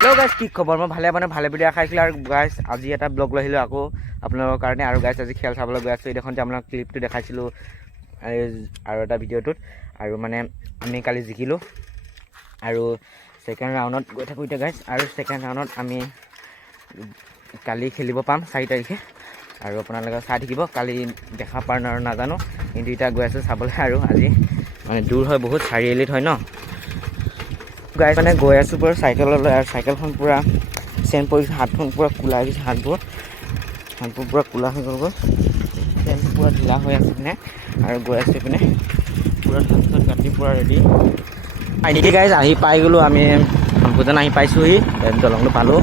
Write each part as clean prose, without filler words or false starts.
Hello' guys, কি খবৰ? মই ভালে ভিডিঅ' খাইছিলোঁ আৰু গাইজ আজি এটা ব্লগ লৈ আহিলোঁ আকৌ আপোনালোকৰ কাৰণে। আৰু গাইজ আজি খেল চাবলৈ গৈ আছোঁ। এইখন যে আপোনাক ক্লিপটো দেখাইছিলোঁ আৰু এটা ভিডিঅ'টোত। আৰু মানে আমি কালি জিকিলোঁ আৰু ছেকেণ্ড ৰাউণ্ডত গৈ থাকোঁ এতিয়া গাইজ। আৰু ছেকেণ্ড ৰাউণ্ডত আমি কালি খেলিব পাম 4 তাৰিখে। আৰু আপোনালোকে চাই থাকিব, কালি দেখা পাৰ নাজানো, কিন্তু এতিয়া গৈ আছোঁ চাবলৈ। আৰু আজি মানে দূৰ হয় বহুত, চাৰিআলিত হয় ন গাইজ। মানে গৈ আছোঁ পূৰা চাইকেললৈ, আৰু চাইকেলখন পূৰা চেন পৰিছে, হাতখন পূৰা কোলা হৈ গৈছে, হাতবোৰ পূৰা কোলা হৈ গ'লগৈ, চেনটো পূৰা ঢিলা হৈ আছে পিনে। আৰু গৈ আছোঁ পিনে পূৰা ধান চান কাটি পূৰা ৰেডি নেকি গাইজ। আহি পাই গ'লোঁ আমি, সম্পূৰ্ণ আহি পাইছোঁহি, দলংটো পালোঁ।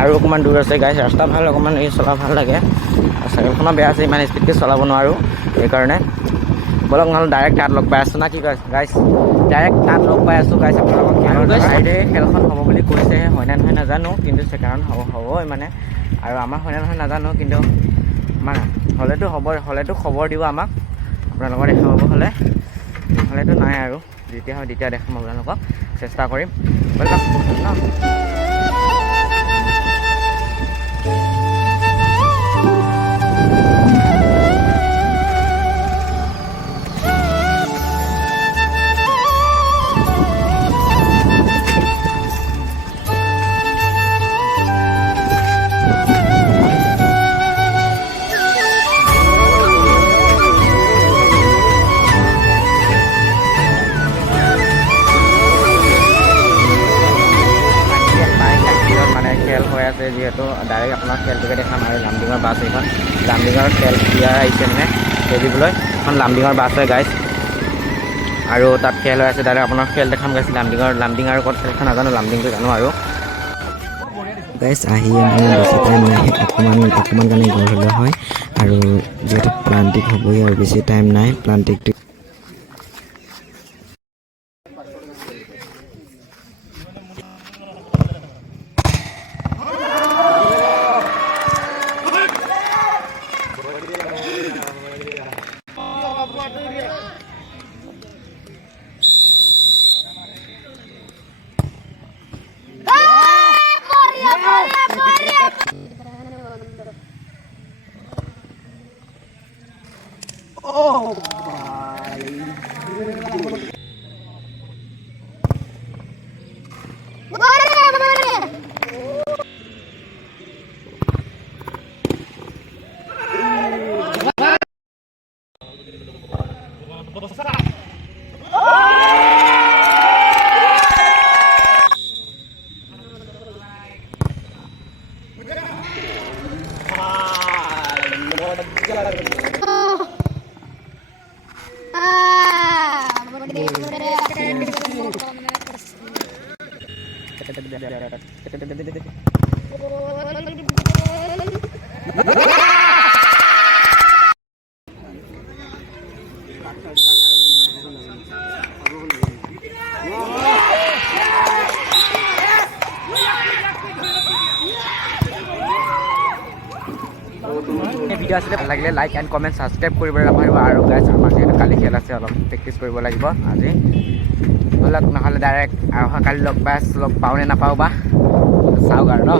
আৰু অকণমান দূৰ আছে গাইজ। ৰাস্তা ভাল, অকণমান এই চলা ভাল লাগে। চাইকেলখনো বেয়া আছে, ইমান স্পীডকৈ চলাব নোৱাৰোঁ, সেইকাৰণে বলক নহ'লে ডাইৰেক্ট তাত লগ পাই আছোঁ না কি গাইজ? ডাইৰেক্ট তাত লগ পাই আছোঁ গাইজ আপোনালোকক। আৰু গাইজ চাইডে খেলখন হ'ব বুলি কৈছেহে, হয়নে নহয় নাজানো, কিন্তু ছেকেণ্ড হ'বই মানে। আৰু আমাৰ হয়নে নহয় নাজানো, কিন্তু মানে হ'লেতো খবৰ দিব আমাক, আপোনালোকৰ দেখা পাব হ'লে। নহ'লেতো নাই আৰু, যেতিয়া হয় তেতিয়া দেখাম আপোনালোকক, চেষ্টা কৰিম। ৱেলকাম ন। খেল হৈ আছে যিহেতু ডাইৰেক্ট আপোনাক খেলটোকে দেখাম। আৰু লামডিঙৰ বাছ এইখন, লামডিঙৰ খেল প্লেয়াৰ আহিছে মানে খেলিবলৈ, এখন লামডিঙৰ বাছ হয় গাইজ। আৰু তাত খেল হৈ আছে, ডাইৰেক্ট আপোনাৰ খেল দেখাম গাইজ। লামডিং আৰু ক'ত খেলখন নাজানো, লামডিংটো জানো। আৰু গাইজ আহি মানে বেছি টাইম নাই, অকণমান কাৰণে গ'ল হ'লে হয়। আৰু যিহেতু প্লান্টিক হ'বই আৰু বেছি টাইম নাই। প্লান্টিকটো ভিডিঅ' আছিলে, ভাল লাগিলে লাইক এণ্ড কমেণ্ট ছাবস্ক্ৰাইব কৰিবলৈ নাপাহৰিব। আৰু গাইজ আমাৰ যিহেতু কালি খেল আছে, অলপ প্ৰেক্টিচ কৰিব লাগিব আজি। ব'লক নহ'লে ডাইৰেক্ট অহাকালি লগ পাওঁ নে নাপাওঁ বা চাওক আৰু ন।